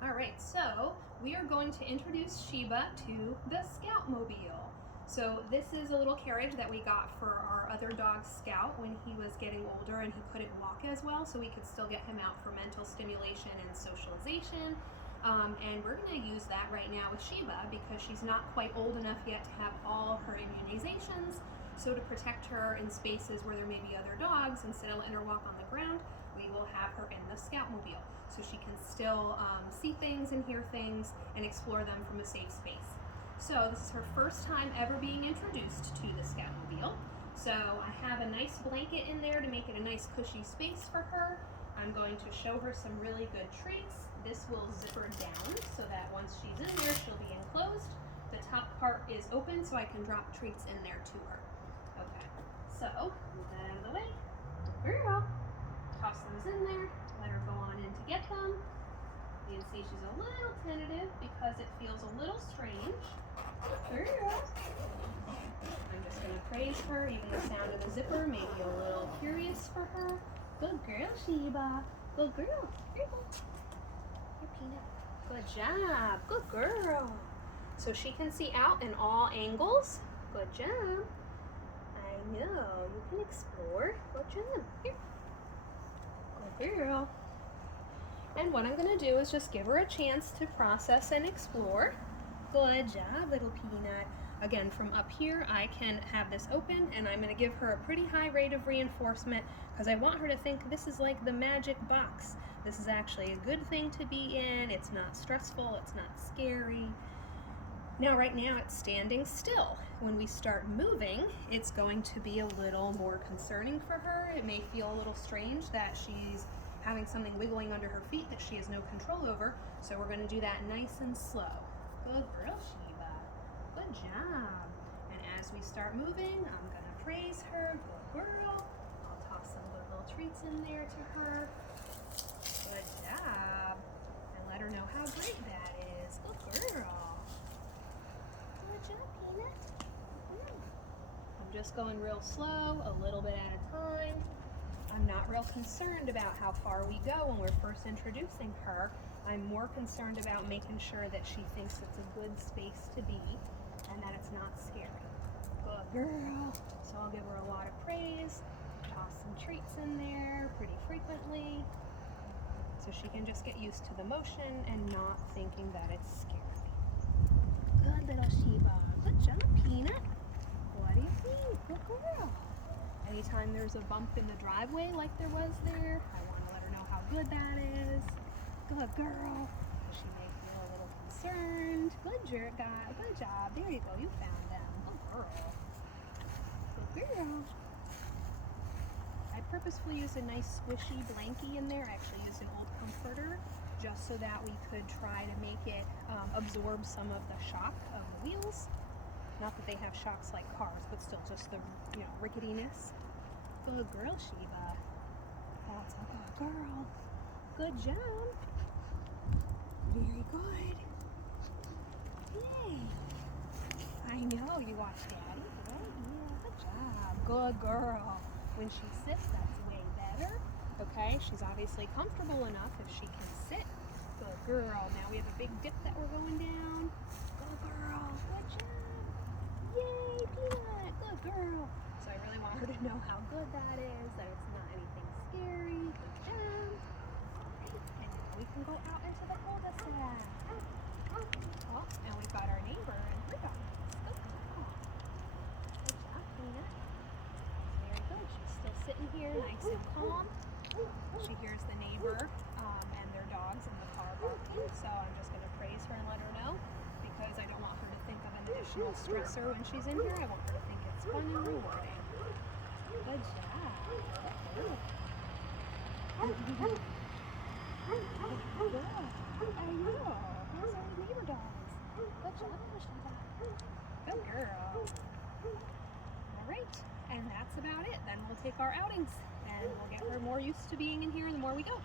All right, so we are going to introduce Shiba to the Scoutmobile. So this is a little carriage that we got for our other dog Scout when he was getting older and he couldn't walk as well, so we could still get him out for mental stimulation and socialization. And we're going to use that right now with Shiba because she's not quite old enough yet to have all her immunizations. So to protect her in spaces where there may be other dogs, instead of letting her walk on the ground, we will have her in the Scoutmobile so she can still see things and hear things and explore them from a safe space. So this is her first time ever being introduced to the Scoutmobile. So I have a nice blanket in there to make it a nice cushy space for her. I'm going to show her some really good treats. This will zip her down so that once she's in there, she'll be enclosed. The top part is open so I can drop treats in there to her. Okay, so move that out of the way. Girl, toss those in there. Let her go on in to get them. You can see she's a little tentative because it feels a little strange. Girl. I'm just going to praise her. Even the sound of the zipper may be a little curious for her. Good girl, Shiba. Good girl. Here you go. Here, Peanut. Good job. Good girl. So she can see out in all angles. Good job. I know. You can explore. Good job. Here. Good girl. And what I'm going to do is just give her a chance to process and explore. Good job, little Peanut. Again, from up here, I can have this open, and I'm going to give her a pretty high rate of reinforcement because I want her to think this is like the magic box. This is actually a good thing to be in. It's not stressful. It's not scary. Now, right now, it's standing still. When we start moving, it's going to be a little more concerning for her. It may feel a little strange that she's having something wiggling under her feet that she has no control over, so we're going to do that nice and slow. Good girl, Shiba. Good job. And as we start moving, I'm going to praise her. Good girl. I'll toss some good little treats in there to her. Good job. And let her know how great that is. Good girl. Good job, Peanut. I'm just going real slow, a little bit at a time. I'm not real concerned about how far we go when we're first introducing her. I'm more concerned about making sure that she thinks it's a good space to be and that it's not scary. Good girl. So I'll give her a lot of praise, toss some treats in there pretty frequently so she can just get used to the motion and not thinking that it's scary. Good little Shiba. Good job, Peanut. What do you think? Good girl. Anytime there's a bump in the driveway like there was there, I want to let her know how good that is. Good girl. She may feel a little concerned. Good job. There you go. You found them. Good girl. Good girl. I purposefully used a nice squishy blankie in there. I actually used an old comforter just so that we could try to make it absorb some of the shock of the wheels. Not that they have shocks like cars, but still just the ricketiness. Good girl, Shiba. That's a good girl. Good job. Very good. Yay. I know, you watched Daddy, right? Yeah, good job. Good girl. When she sits, that's way better. Okay, she's obviously comfortable enough if she can sit. Good girl. Now we have a big dip that we're going down. Good girl. Good job. Yay, Peanut. Good girl. So I really want her to know how good that is, that it's not anything scary. Good job. And now we can go out into the cul-de-sac. Oh, and we've got our neighbor and her dog. Good girl. Good job, Peanut. Very good. She's still sitting here nice and calm. She hears the neighbor and their dogs in the car barking, so I'm just going to praise her and let her know because I don't want her to think of an additional stressor when she's in here. I want her to think it's fun and rewarding. Good job. Good. I know. Those are the neighbor dogs. Good job, Shiba. Good girl. All right, and that's about it. Then we'll take our outings and we'll get her more used to being in here the more we go.